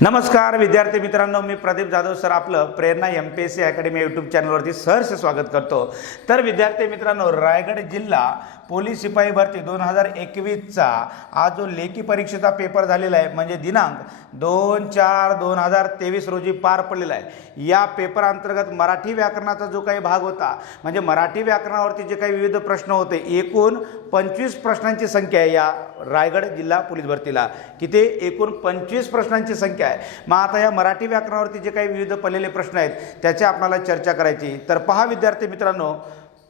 नमस्कार विद्यार्थी मित्रांनो, मी प्रदीप जाधव सर आपलं प्रेरणा MPSC अकॅडमी यूट्यूब चॅनलवरती सहर्ष स्वागत करतो। तर विद्यार्थी मित्रांनो, रायगड जिल्हा पोलीस शिपाई भरती 2021चा आज जो लेखी परीक्षेचा पेपर झालेला आहे म्हणजे दिनांक 2/4/2023 रोजी पार पडलेला आहे। या पेपर अंतर्गत मराठी व्याकरणाचा जो काही भाग होता म्हणजे मराठी व्याकरणावरती जे काही विविध प्रश्न होते, एकूण 25 प्रश्नांची संख्या आहे या रायगड जिल्हा पोलीस भरतीला। किती? एकूण 25 प्रश्नांची संख्या आहे। मग आता या मराठी व्याकरणावरती जे काही विविध पडलेले प्रश्न आहेत त्याची आपल्याला चर्चा करायची। तर पहा विद्यार्थी मित्रांनो,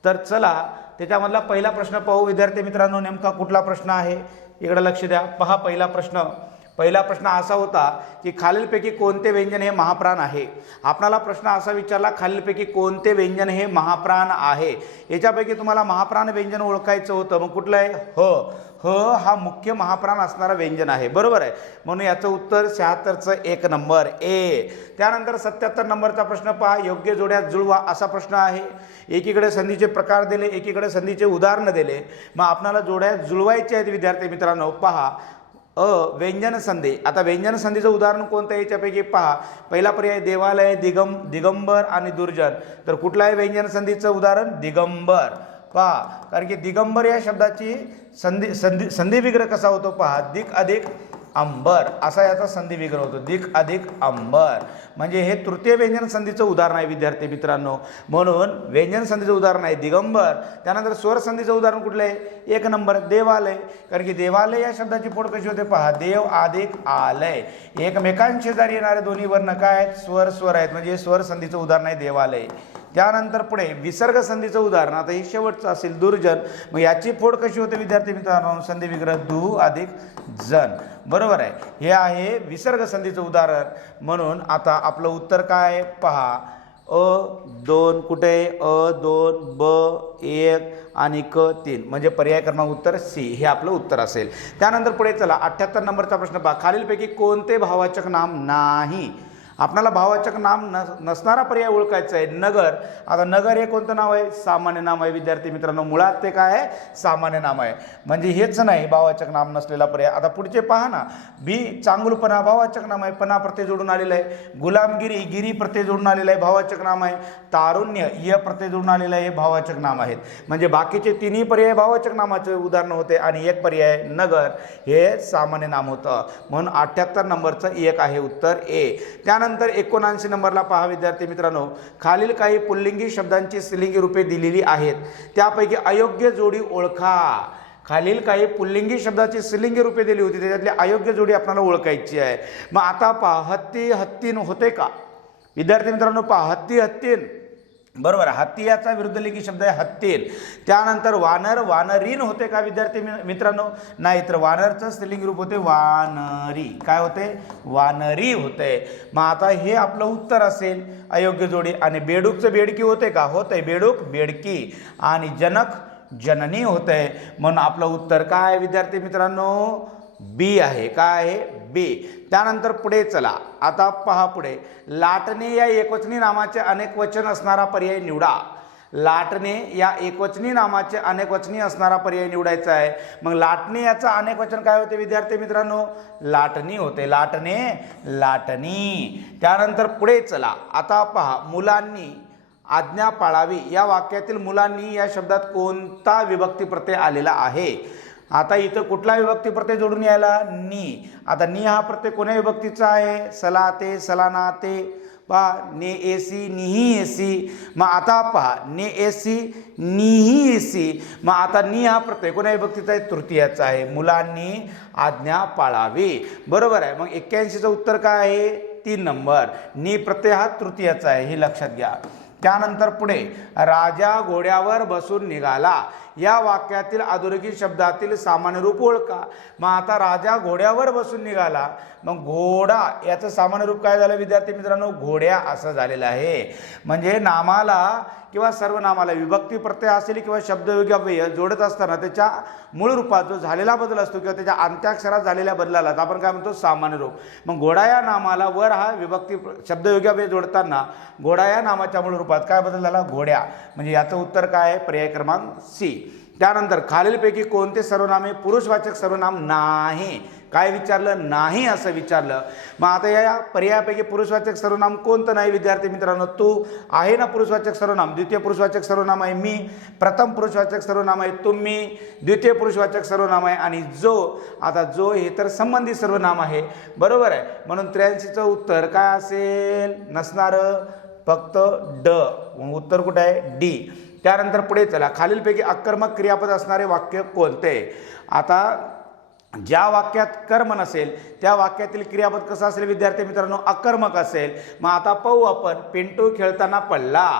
तर चला त्याच्यामधला पहिला प्रश्न पाहू विद्यार्थी मित्रांनो। नेमका कुठला प्रश्न आहे इकडे लक्ष द्या। पहा पहिला प्रश्न असा होता की खालीलपैकी कोणते व्यंजन हे महाप्राण आहे। आपल्याला प्रश्न असा विचारला, खालीलपैकी कोणते व्यंजन हे महाप्राण आहे। याच्यापैकी तुम्हाला महाप्राण व्यंजन ओळखायचं होतं, मग कुठलं आहे? ह हा मुख्य महाप्राण असणारा व्यंजन आहे, बरोबर आहे। म्हणून याचं उत्तर 76चं 1 नंबर ए। त्यानंतर 77 नंबरचा प्रश्न पहा, योग्य जोड्या जुळवा असा प्रश्न आहे। एकीकडे संधीचे प्रकार दिले, एकीकडे संधीचे उदाहरण दिले। मग आपल्याला जोड्या जुळवायच्या आहेत विद्यार्थी मित्रांनो। पहा व्यंजन संधी। आता व्यंजन संधीचं उदाहरण कोणतं आहे याच्यापैकी पहा, पहिला पर्याय देवालय, दिगंबर आणि दुर्जन। तर कुठलं आहे व्यंजन संधीचं उदाहरण? दिगंबर। पहा, कारण की दिगंबर या शब्दाची संधी विग्रह कसा होतो पहा, दिक अधिक अंबर असा याचा संधी विग्रह होतो, दिक अधिक अंबर। म्हणजे हे तृतीय व्यंजन संधीचं उदाहरण आहे विद्यार्थी मित्रांनो। म्हणून व्यंजन संधीचं उदाहरण आहे दिगंबर। त्यानंतर स्वर संधीचं उदाहरण कुठलं आहे? 1 नंबर देवालय। कारण की देवालय या शब्दाची फोड कशी होते पहा, देव अधिक आलय। एकमेकांशेजारी येणारे दोन्ही वर्ण काय आहेत? स्वर आहेत, म्हणजे स्वर संधीचं उदाहरण आहे देवालय। त्यानंतर पुढे विसर्ग संधीचं उदाहरण, आता हे शेवटचं असेल दुर्जन। मग याची फोड कशी होते विद्यार्थी मित्रांनो? संधी विग्रह दु अधिक जन, बरोबर आहे। हे आहे विसर्ग संधीचं उदाहरण। म्हणून आता आपलं उत्तर काय पहा, अ2 कुठे? अ2 ब1 आणि क3 म्हणजे पर्याय क्रमांक उत्तर सी हे आपलं उत्तर असेल। त्यानंतर पुढे चला 78 नंबरचा प्रश्न पहा, खालीलपैकी कोणते भाववाचक नाम नाही? आपल्याला भाववाचक नाम नसणारा पर्याय ओळखायचा आहे। नगर। आता नगर हे कोणतं नाव आहे? सामान्य नाम आहे विद्यार्थी मित्रांनो। मुळात ते काय आहे? सामान्य नाम आहे, म्हणजे हेच नाही भाववाचक नाम नसलेला पर्याय। आता पुढचे पहा ना, बी चांगुलपणा भाववाचक नाम आहे, पणा प्रत्यय जोडून आलेला आहे। गुलामगिरी गिरी प्रत्यय जोडून आलेला आहे, भाववाचक नाम आहे। तारुण्य य प्रत्यय जोडून आलेला आहे, भाववाचक नाम आहेत। म्हणजे बाकीचे तिन्ही पर्याय भाववाचक नामाचे उदाहरण होते आणि एक पर्याय नगर हे सामान्य नाम होतं। म्हणून 78 नंबरचं 1 आहे उत्तर ए। त्यानंतर 79 नंबरला पहा विद्यार्थी मित्रांनो, खालील काही पुल्लिंगी शब्दांची स्त्रीलिंगी रूपे दिलेली आहेत, त्यापैकी अयोग्य जोडी ओळखा। खालील काही पुल्लिंगी शब्दाची स्त्रीलिंगी रूपे दिली होती, त्याच्यातली अयोग्य जोडी आपल्याला ओळखायची आहे। मग आता पहा, हत्ती हत्तीन होते का विद्यार्थी मित्रांनो? पहा, हत्ती हत्तीन, बरोबर। हत्ती याचा विरुद्धलिंगी शब्द आहे हत्तीन। त्यानंतर वानर वानरीन होते का विद्यार्थी मित्रांनो? नाही, तर वानरचं स्त्रीलिंगी रूप होते वानरी। काय होते? वानरी होते। मग आता हे आपलं उत्तर असेल अयोग्य जोडी। आणि बेडूकचं बेडकी होते का? होते, बेडूक बेडकी। आणि जनक जननी होते। म्हणून आपलं उत्तर काय विद्यार्थी मित्रांनो? बी आहे। काय आहे? बी। त्यानंतर पुढे चला, आता पहा पुढे, लाटणे या एकवचनी नामाचे अनेक वचन असणारा पर्याय निवडा। लाटणे या एकवचनी नामाचे अनेक वचनी असणारा पर्याय निवडायचा आहे। मग लाटणे याचा अनेक वचन काय होते विद्यार्थी मित्रांनो? लाटणी होते, लाटणे लाटणी। त्यानंतर पुढे चला, आता पहा, मुलांनी आज्ञा पाळावी या वाक्यातील मुलांनी या शब्दात कोणता विभक्ती प्रत्यय आलेला आहे? आता इथं कुठला विभक्ती प्रत्यय जोडून यायला? नी। आता नी हा प्रत्यय कोण्या विभक्तीचा आहे? सलाते सलानाते। पहा, ने एसी निही एसी। मग आता पहा, ने एसी निही एसी। मग आता नी हा प्रत्यय कोण्या विभक्तीचा आहे? तृतीयाचा आहे। मुलांनी आज्ञा पाळावी, बरोबर आहे। मग 81चं उत्तर काय आहे? 3 नंबर। नी प्रत्यय हा तृतीयाचा आहे, हे लक्षात घ्या। त्यानंतर पुढे, राजा घोड्यावर बसून निघाला या वाक्यातील अधोरेखित शब्दातील सामान्य रूप ओळखा। मग आता राजा घोड्यावर बसून निघाला, मग घोडा याचं सामान्य रूप काय झालं विद्यार्थी मित्रांनो? घोड्या असं झालेलं आहे। म्हणजे नामाला किंवा सर्वनामाला विभक्ती प्रत्यय असेल किंवा शब्दयोगी अव्यय जोडत असताना त्याच्या मूळ रूपात जो झालेला बदल असतो किंवा त्याच्या अंत्याक्षरात झालेल्या बदलाला आपण काय म्हणतो? सामान्य रूप। मग घोडा या नामाला वर हा विभक्ती शब्दयोगी अव्यय जोडताना घोडा या नामाच्या मूळ रूपात काय बदल झाला? घोड्या। म्हणजे याचं उत्तर काय आहे? पर्याय क्रमांक सी। त्यानंतर खालीलपैकी कोणते सर्वनामे पुरुषवाचक सर्वनाम नाही? काय विचारलं? नाही असं विचारलं. मग आता या पर्यायापैकी पुरुषवाचक सर्वनाम कोणतं नाही विद्यार्थी मित्रांनो? तू आहे ना पुरुषवाचक सर्वनाम. द्वितीय पुरुषवाचक सर्वनाम आहे मी, प्रथम पुरुषवाचक सर्वनाम आहे तुम्ही, द्वितीय पुरुषवाचक सर्वनाम आहे आणि जो. आता जो हे तर संबंधी सर्वनाम आहे, बरोबर आहे. म्हणून 83चं उत्तर काय असेल? नसणारं फक्त ड. उत्तर कुठं आहे? डी. त्यानंतर पुढे चला, खालीलपैकी आकर्मक क्रियापद असणारे वाक्य कोणते? आता ज्या वाक्यात कर्म नसेल त्या वाक्यातील क्रियापद कसं असेल विद्यार्थी मित्रांनो? आकर्मक असेल. मग आता पाहू आपण. पिंटू खेळताना पडला.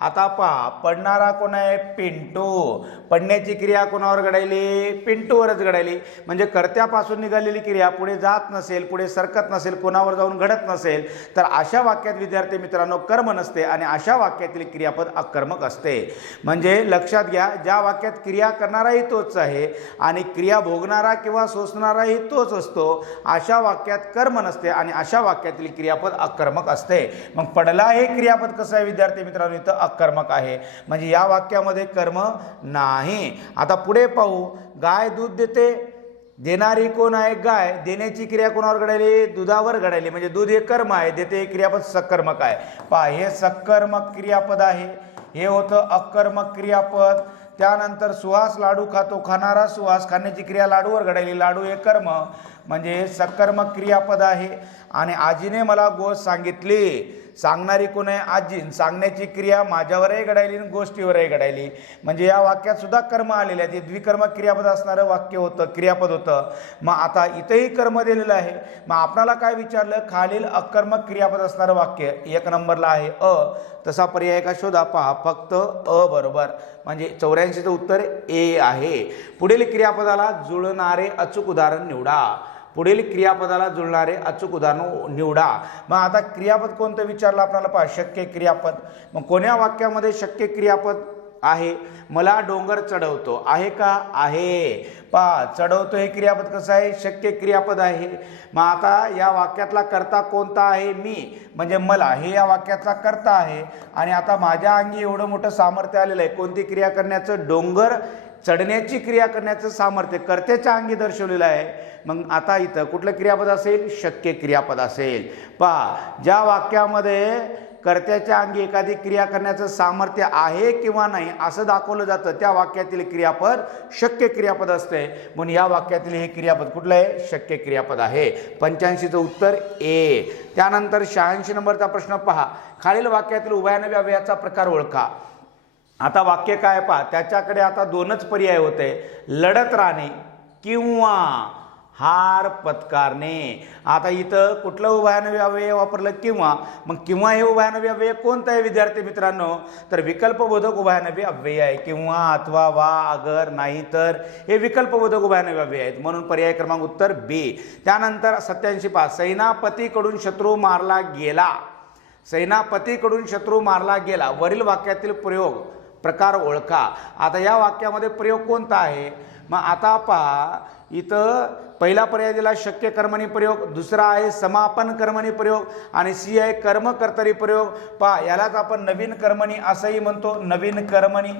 आता पहा, पडणारा कोण आहे? पिंटू. पडण्याची क्रिया कोणावर घडायली? पिंटूवरच घडायली. म्हणजे कर्त्यापासून निघालेली क्रिया पुढे जात नसेल, पुढे सरकत नसेल, कोणावर जाऊन घडत नसेल तर अशा वाक्यात विद्यार्थी मित्रांनो कर्म नसते आणि अशा वाक्यातील क्रियापद आकर्मक असते. म्हणजे लक्षात घ्या, ज्या वाक्यात क्रिया करणाराही तोच आहे आणि क्रिया भोगणारा किंवा सोसणाराही तोच असतो अशा वाक्यात कर्म नसते आणि अशा वाक्यातील क्रियापद आकर्मक असते. मग पडला हे क्रियापद कसं आहे विद्यार्थी मित्रांनो? इथं आकर्मक आहे. म्हणजे या वाक्यामध्ये कर्म नाही. आता पुढे पाहू. गाय दूध देते. देणारी कोण आहे? गाय. देण्याची क्रिया कोणावर घडायली? दुधावर घडायली. म्हणजे दूध हे कर्म आहे, देते हे क्रियापद सकर्मक आहे. पहा, हे सकर्मक क्रियापद आहे, हे होतं अकर्मक क्रियापद. त्यानंतर सुहास लाडू खातो. खाणारा सुहास, खाण्याची क्रिया लाडूवर घडायली, लाडू हे कर्म म्हणजे सकर्मक क्रियापद आहे. आणि आजीने मला गोष्ट सांगितली. सांगणारी कोण आहे? आजी. सांगण्याची क्रिया माझ्यावरही घडायली आणि गोष्टीवरही घडायली. म्हणजे या वाक्यात सुद्धा कर्म आलेले आहे. ते द्विकर्मक क्रियापद असणारं वाक्य होतं, क्रियापद होतं. मग आता इथंही कर्म दिलेलं आहे. मग आपणाला काय विचारलं? खालील अकर्मक क्रियापद असणारं वाक्य 1 नंबरला आहे अ. तसा पर्याय का शोधा? पहा, फक्त अ बरोबर. म्हणजे 84चं उत्तर ए आहे. पुढील क्रियापदाला जुळणारे अचूक उदाहरण निवडा. पुढील क्रियापदाला जुळणारे अचूक उदाहरण निवडा. मग आता क्रियापद कोणतं विचारलं आपल्याला? पहा, शक्य क्रियापद. मग कोण्या वाक्यामध्ये शक्य क्रियापद आहे? मला डोंगर चढवतो आहे का? आहे. पहा, चढवतो हे क्रियापद कसं आहे? शक्य क्रियापद आहे. मग आता या वाक्यातला कर्ता कोणता आहे? मी. म्हणजे मला हे या वाक्यातला कर्ता आहे. आणि आता माझ्या अंगी एवढं मोठं सामर्थ्य आलेलं आहे. कोणती क्रिया करण्याचं? डोंगर चढण्याची क्रिया करण्याचं सामर्थ्य कर्त्याच्या अंगी दर्शवलेलं आहे. मग आता इथं कुठलं क्रियापद असेल? शक्य क्रियापद असेल. पहा, ज्या वाक्यामध्ये कर्त्याच्या अंगी एखादी क्रिया करण्याचं सामर्थ्य आहे किंवा नाही असं दाखवलं जातं त्या वाक्यातील क्रियापद शक्य क्रियापद असते. म्हणून या वाक्यातील हे क्रियापद कुठलं आहे? शक्य क्रियापद आहे. 85चं उत्तर ए. त्यानंतर 86 नंबरचा प्रश्न पहा. खालील वाक्यातील उभयान्वयी अव्ययाचा प्रकार ओळखा. आता वाक्य काय पहा, त्याच्याकडे आता 2च पर्याय होते, लढत राहणे किंवा हार पत्कारणे. आता इथं कुठलं उभयान्वयी अव्यय वापरलं? किंवा. मग किंवा हे उभयान्वयी अव्यय कोणतं आहे विद्यार्थी मित्रांनो? तर विकल्पबोधक उभयान्वयी अव्यय आहे. किंवा, अथवा, वा, अगर, नाही तर हे विकल्पबोधक उभयान्वयी अव्यय आहेत. म्हणून पर्याय क्रमांक उत्तर बी. त्यानंतर 87 पहा. सेनापतीकडून शत्रू मारला गेला. सेनापतीकडून शत्रू मारला गेला. वरील वाक्यातील प्रकार ओळखा. आता या वाक्यामध्ये प्रयोग कोणता आहे? मग आता पहा, इथं पहिला पर्याय दिला शक्य कर्मणी प्रयोग, दुसरा आहे समापन कर्मणी प्रयोग आणि सी आहे कर्म कर्तरी प्रयोग. पहा, यालाच आपण नवीन कर्मणी असंही म्हणतो, नवीन कर्मणी,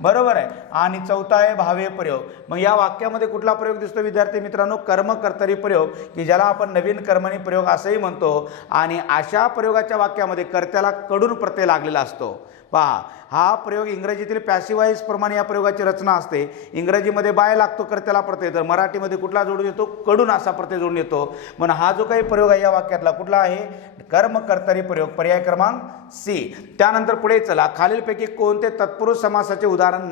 बरोबर आहे. आणि चौथा आहे भावे प्रयोग. मग या वाक्यामध्ये कुठला प्रयोग दिसतो विद्यार्थी मित्रांनो? कर्म कर्तरी प्रयोग, की ज्याला आपण नवीन कर्मणी प्रयोग असंही म्हणतो. आणि अशा प्रयोगाच्या वाक्यामध्ये कर्त्याला कडून प्रत्यय लागलेला असतो. पहा, हा प्रयोग इंग्रजीतील पॅसिवाईज प्रमाणे या प्रयोगाची रचना असते. इंग्रजीमध्ये बाय लागतो कर्त्याला प्रत्यय, तर मराठीमध्ये कुठला जोडून येतो? कडून असा प्रत्यय जोडून येतो. म्हणून हा जो काही प्रयोग आहे या वाक्यातला कुठला आहे? कर्म कर्तरी प्रयोग. पर्याय क्रमांक सी. त्यानंतर पुढे चला. खालीलपैकी कोणते तत्पुरुष समासाचे उदाहरण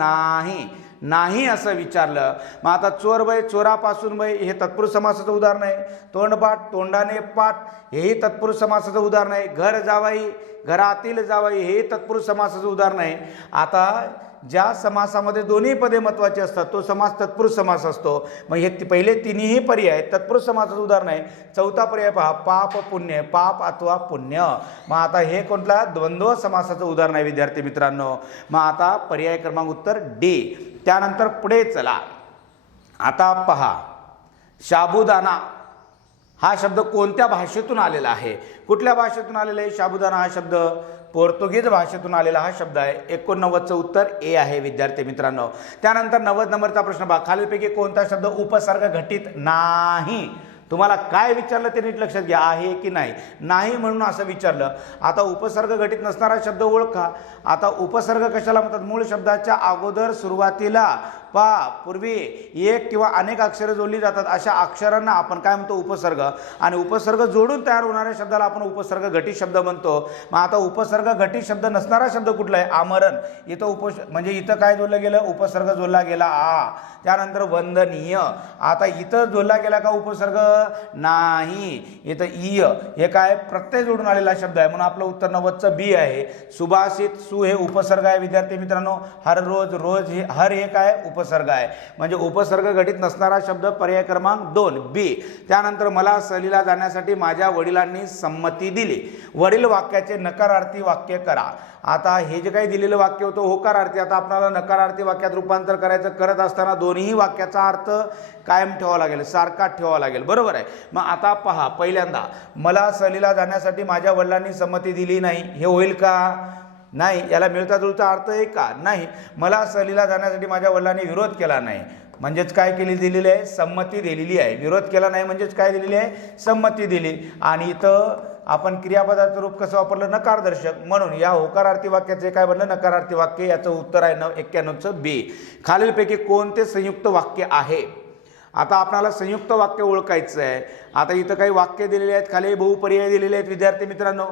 नाही असं विचारलं. मग आता चोर बाई, चोरापासून बाई हे तत्पुरुष समासाचं उदाहरण आहे. तोंडपाठ, तोंडाने पाठ हेही तत्पुरुष समासाचं उदाहरण आहे. घर जावाई, घरातील जावाई हे तत्पुरुष समासाचं उदाहरण आहे. आता ज्या समासामध्ये दोन्ही पदे महत्त्वाची असतात तो समास तत्पुरुष समास असतो. मग हे पहिले तिन्ही पर्याय तत्पुरुष समासाचं उदाहरण आहे. चौथा पर्याय पहा, पाप पुण्य, पाप अथवा पुण्य. मग आता हे कोणता? द्वंद्व समासाचं उदाहरण आहे विद्यार्थी मित्रांनो. मग आता पर्याय क्रमांक उत्तर डी. त्यानंतर पुढे चला. आता पहा, साबुदाणा हा शब्द कोणत्या भाषेतून आलेला आहे? कुठल्या भाषेतून आलेला आहे साबुदाणा हा शब्द? पोर्तुगीज भाषेतून आलेला हा शब्द आहे. 89चं उत्तर ए आहे विद्यार्थी मित्रांनो. त्यानंतर 90 नंबरचा प्रश्न पहा. खालीलपैकी कोणता शब्द उपसर्ग घटित नाही? तुम्हाला काय विचारलं ते नीट लक्षात घ्या, आहे की नाही. नाही म्हणून असं विचारलं. आता उपसर्ग घटित नसणारा शब्द ओळखा. आता उपसर्ग कशाला म्हणतात? मूळ शब्दाच्या अगोदर सुरुवातीला पूर्वी एक किंवा अनेक अक्षरे जोडली जातात अशा अक्षरांना आपण काय म्हणतो? उपसर्ग. आणि उपसर्ग जोडून तयार होणाऱ्या शब्दाला आपण उपसर्ग घटित शब्द म्हणतो. मग आता उपसर्ग घटित शब्द नसणारा शब्द कुठला आहे? आमरण. इथं म्हणजे इथं काय जोडलं गेलं? उपसर्ग जोडला गेला आ. त्यानंतर वंदनीय. आता इथं जोडला गेला का उपसर्ग? नाही. इथं ईय हे काय? प्रत्यय जोडून आलेला शब्द आहे, म्हणून आपलं उत्तर 90चं बी आहे. सुभाषित, सु हे उपसर्ग आहे विद्यार्थी मित्रांनो. हर रोज, रोज हे हर हे काय? उपसर्ग आहे. म्हणजे उपसर्ग घटित नसणारा शब्द पर्याय क्रमांक 2 बी. त्यानंतर मला सहलीला जाण्यासाठी माझ्या वडिलांनी संमती दिली. वडील वाक्याचे नकारार्थी वाक्य करा. आता हे जे काही दिलेलं वाक्य होतं होकारार्थी, आता आपल्याला नकारार्थी वाक्यात रूपांतर करायचं. करत असताना दोन्ही वाक्याचा अर्थ कायम ठेवावा लागेल, सारखा ठेवावा लागेल. बरोबर आहे. मग आता पहा, पहिल्यांदा मला सहलीला जाण्यासाठी माझ्या वडिलांनी संमती दिली नाही, हे होईल का? नाही. याला मिळता जुळता अर्थ आहे का? नाही. मला सहलीला जाण्यासाठी माझ्या वडिलांनी विरोध केला नाही, म्हणजेच काय केली? दिलेली आहे? संमती दिलेली आहे. विरोध केला नाही म्हणजेच काय दिलेली आहे? संमती दिली. आणि इथं आपण क्रियापदाचं रूप कसं वापरलं? नकारदर्शक. म्हणून या होकारार्थी वाक्याचे काय बनलं? नकारार्थी वाक्य. याचं उत्तर आहे 91चं बी. खालीलपैकी कोणते संयुक्त वाक्य आहे? आता आपल्याला संयुक्त वाक्य ओळखायचं आहे. आता इथं काही वाक्य दिलेले आहेत, खाली बहुपर्याय दिलेले आहेत विद्यार्थी मित्रांनो.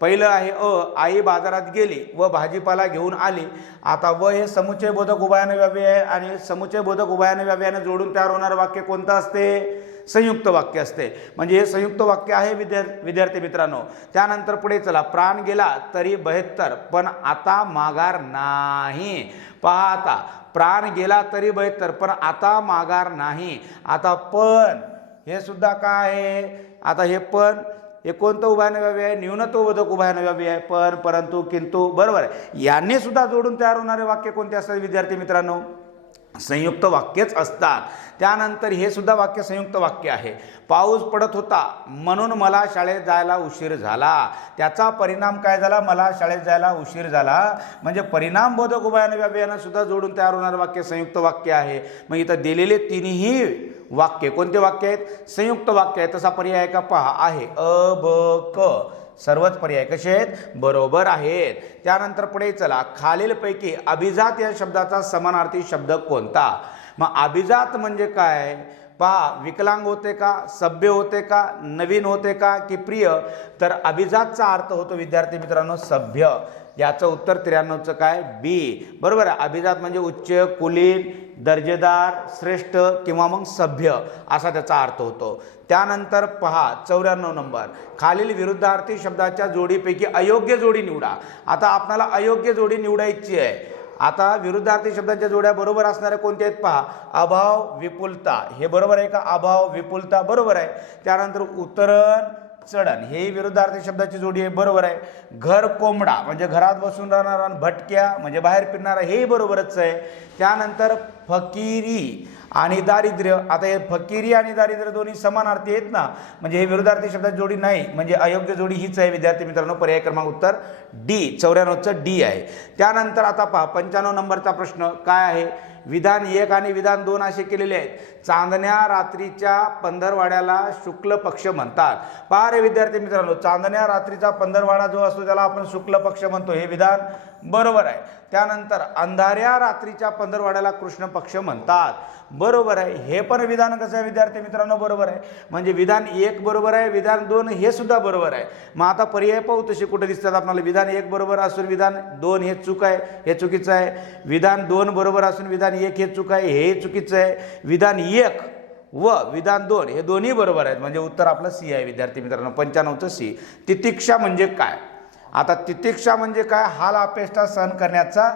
पहिलं आहे आई बाजारात गेली व भाजीपाला घेऊन आली. आता व हे समुच्चय बोधक उभयान व्यव्यय आहे, आणि समुच्चय बोधक उभयान व्यव्ययाने जोडून तयार होणारं वाक्य कोणतं असते? संयुक्त वाक्य असते. म्हणजे हे संयुक्त वाक्य आहे विद्यार्थी मित्रांनो. त्यानंतर पुढे चला. प्राण गेला तरी 72 पण आता माघार नाही. पहा, आता प्राण गेला तरी 72 पण आता माघार नाही. आता पण हे सुद्धा काय आहे? आता हे पण हे कोणतं उभयान व्यव्यय आहे? न्यूनत्वबोधक उभयान व्यव्यय आहे. पण, परंतु, किंतु. बरोबर आहे. यांनी सुद्धा जोडून तयार होणारे वाक्य कोणते असतात विद्यार्थी मित्रांनो? संयुक्त वाक्यच असतात. त्यानंतर हे सुद्धा वाक्य संयुक्त वाक्य आहे. पाऊस पडत होता म्हणून मला शाळेत जायला उशीर झाला. त्याचा परिणाम काय झाला? मला शाळेत जायला उशीर झाला. म्हणजे परिणामबोधक उभयान व्यव्ययाने सुद्धा जोडून तयार होणारं वाक्य संयुक्त वाक्य आहे. मग इथं दिलेले तिन्ही वाक्य कोणते वाक्य आहेत? संयुक्त वाक्य आहे. तसा पर्याय का? पहा, आहे अ ब क. सर्वच पर्याय कसे आहेत? बरोबर आहेत. त्यानंतर पुढे चला. खालीलपैकी अभिजात या शब्दाचा समानार्थी शब्द कोणता? मग अभिजात म्हणजे काय? पहा, विकलांग होते का? सभ्य होते का? नवीन होते का? की प्रिय? तर अभिजातचा अर्थ होतो विद्यार्थी मित्रांनो सभ्य. याचं उत्तर 93चं काय? बी. बरोबर आहे. अभिजात म्हणजे उच्च, कुलीन, दर्जेदार, श्रेष्ठ किंवा मग सभ्य असा त्याचा अर्थ होतो. त्यानंतर पहा 94 नंबर. खालील विरुद्धार्थी शब्दाच्या जोडीपैकी अयोग्य जोडी निवडा. आता आपल्याला अयोग्य जोडी निवडायची आहे. आता विरुद्धार्थी शब्दाच्या जोड्या बरोबर असणाऱ्या कोणत्या आहेत? पहा, अभाव, विपुलता. हे बरोबर आहे का? अभाव, विपुलता बरोबर आहे. त्यानंतर उतरण, चढण हे विरुद्धार्थी शब्दाची जोडी आहे. बरोबर आहे. घर कोंबडा म्हणजे घरात बसून राहणारा, भटक्या म्हणजे बाहेर फिरणारा, हेही बरोबरच आहे. त्यानंतर फकीरी आणि दारिद्र्य. आता हे फकीरी आणि दारिद्र्य दोन्ही समानार्थी आहेत ना, म्हणजे हे विरुद्धार्थी शब्दाची जोडी नाही, म्हणजे अयोग्य जोडी हीच आहे विद्यार्थी मित्रांनो. पर्याय क्रमांक उत्तर डी. 94चं डी आहे. त्यानंतर आता पहा 95 नंबरचा प्रश्न काय आहे? विधान 1 आणि विधान 2 असे केलेले आहेत. चांदण्या रात्रीच्या पंधरवाड्याला शुक्ल पक्ष म्हणतात. पहा रे विद्यार्थी मित्रांनो, चांदण्या रात्रीचा पंधरवाडा जो असतो त्याला आपण शुक्ल पक्ष म्हणतो. हे विधान बरोबर आहे. त्यानंतर अंधाऱ्या रात्रीच्या पंधरवाड्याला कृष्ण पक्ष म्हणतात. बरोबर आहे. हे पण विधान कसं आहे विद्यार्थी मित्रांनो? बरोबर आहे. म्हणजे विधान 1 बरोबर आहे, विधान 2 हे सुद्धा बरोबर आहे. मग आता पर्याय पाहू तसे कुठे दिसतात आपल्याला. विधान 1 बरोबर असून विधान 2 हे चूक आहे, हे चुकीचं आहे. विधान 2 बरोबर असून विधान 1 हे चूक आहे, हे चुकीचं आहे. विधान 1 व विधान 2 हे दोन्ही बरोबर आहेत. म्हणजे उत्तर आपलं सी आहे विद्यार्थी मित्रांनो. 95चं सी. तितिक्षा म्हणजे काय? आता तितिक्षा म्हणजे काय? हाल अपेष्टा सहन करण्याचा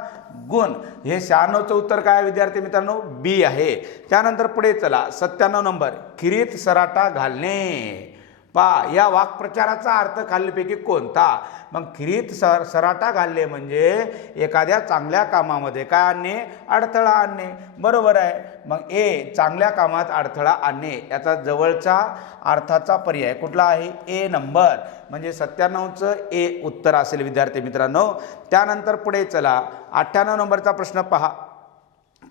गुण. हे 96चं उत्तर काय विद्यार्थी मित्रांनो? बी आहे. त्यानंतर पुढे चला 97 नंबर. खिरीत सराटा घालणे. पहा, या वाक्प्रचाराचा अर्थ खालीलपैकी कोणता? मग खिरीत सराटा घालणे म्हणजे एखाद्या चांगल्या कामामध्ये काय आणणे? अडथळा आणणे. बरोबर आहे. मग ए, चांगल्या कामात अडथळा आणणे याचा जवळचा अर्थाचा पर्याय कुठला आहे? ए नंबर. म्हणजे 97चं ए उत्तर असेल विद्यार्थी मित्रांनो. त्यानंतर पुढे चला 98 नंबरचा प्रश्न पहा.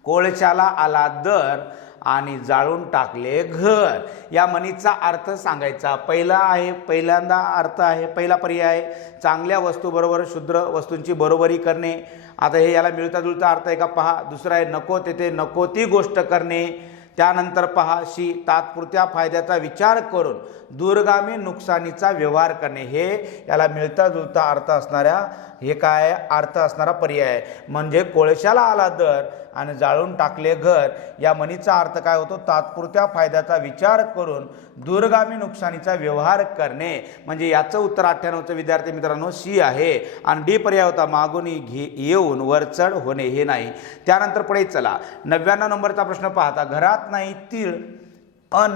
कोळशाला आला दर आणि जाळून टाकले घर. या म्हणीचा अर्थ सांगायचा. पहिल्यांदा अर्थ आहे, पहिला पर्याय आहे चांगल्या वस्तूबरोबर क्षुद्र वस्तूंची बरोबरी करणे. आता हे याला मिळता जुळता अर्थ आहे का पहा. दुसरा आहे नको तेथे नको ती गोष्ट करणे. त्यानंतर पहा शी तात्पुरत्या फायद्याचा विचार करून दूरगामी नुकसानीचा व्यवहार करणे. हे याला मिळता जुळता अर्थ असणाऱ्या हे काय अर्थ असणारा पर्याय आहे. म्हणजे कोळशाला आला दर आणि जाळून टाकले घर या म्हणीचा अर्थ काय होतो, तात्पुरत्या फायद्याचा विचार करून दूरगामी नुकसानीचा व्यवहार करणे. म्हणजे याचं उत्तर 98चं विद्यार्थी मित्रांनो सी आहे. आणि डी पर्याय होता मागून येऊन वरचढ होणे, हे नाही. त्यानंतर पुढे चला 99 नंबरचा प्रश्न पाहता. घरात नाही तीळ अन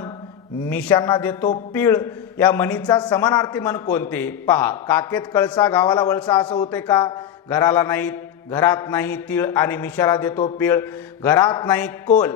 मिशांना देतो पीळ या म्हणीचा समानार्थी म्हण कोणते पहा. काकेत कळसा गावाला वळसा असं होते का. घरात नाही तीळ आणि मिशाला देतो पीळ. घरात नाही कोल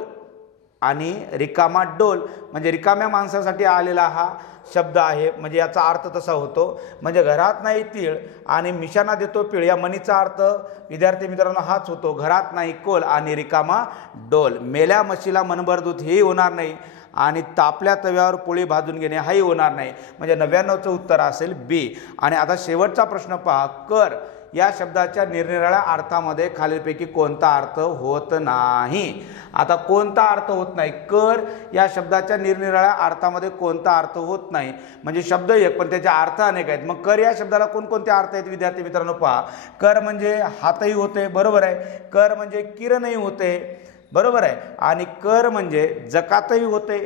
आणि रिकामा डोल म्हणजे रिकाम्या माणसासाठी आलेला हा शब्द आहे. म्हणजे याचा अर्थ तसा होतो. म्हणजे घरात नाही तीळ आणि मिशांना देतो पीळ या म्हणीचा अर्थ विद्यार्थी मित्रांनो हाच होतो. घरात नाही कोल आणि रिकामा डोल. मेल्या म्हशीला मनभर दूध हेही होणार नाही आणि तापल्या तव्यावर पोळी भाजून घेणे हाही होणार नाही. म्हणजे 99चं उत्तर असेल बी. आणि आता शेवटचा प्रश्न पहा. कर या शब्दाच्या निरनिराळ्या अर्थामध्ये खालीलपैकी कोणता अर्थ होत नाही. आता कोणता अर्थ होत नाही. कर या शब्दाच्या निरनिराळ्या अर्थामध्ये कोणता अर्थ होत नाही. म्हणजे शब्द एक पण त्याचे अर्थ अनेक आहेत. मग कर या शब्दाला कोणकोणते अर्थ आहेत विद्यार्थी मित्रांनो पहा. कर म्हणजे हातही होते, बरोबर आहे. कर म्हणजे किरणही होते, बरोबर आहे. आणि कर म्हणजे जकातही होते,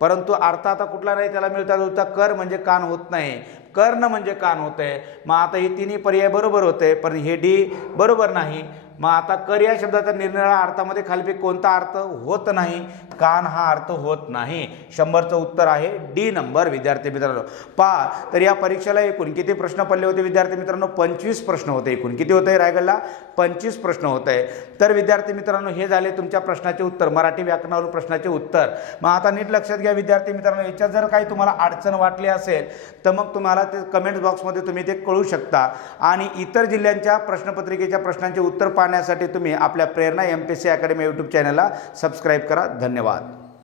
परंतु अर्थ आता कुठला नाही त्याला मिळता जुळता. कर म्हणजे कान होत नाही, कर्ण म्हणजे कान होते. मग आता हे तिन्ही पर्याय बरोबर होते, पण हे डी बरोबर नाही. मग आता कर या शब्दाचा निरनिराळ्या अर्थामध्ये खालीपैकी कोणता अर्थ होत नाही. कान हा अर्थ होत नाही. 100चं उत्तर आहे डी नंबर विद्यार्थी मित्रांनो. पहा तर या परीक्षेला एकूण किती प्रश्न पडले होते विद्यार्थी मित्रांनो. 25 प्रश्न होते. एकूण किती होते रायगडला 25 प्रश्न होते. तर विद्यार्थी मित्रांनो हे झाले तुमच्या प्रश्नाचे उत्तर, मराठी व्याकरणावरून प्रश्नाचे उत्तर. मग आता नीट लक्षात घ्या विद्यार्थी मित्रांनो, याच्यात जर काही तुम्हाला अडचण वाटली असेल तर मग तुम्हाला ते कमेंट बॉक्समध्ये तुम्ही ते कळू शकता. आणि इतर जिल्ह्यांच्या प्रश्नपत्रिकेच्या प्रश्नांचे उत्तर पाहण्यासाठी तुम्ही आपल्या प्रेरणा MPSC अकॅडमी यूट्यूब चॅनलला सबस्क्राईब करा. धन्यवाद.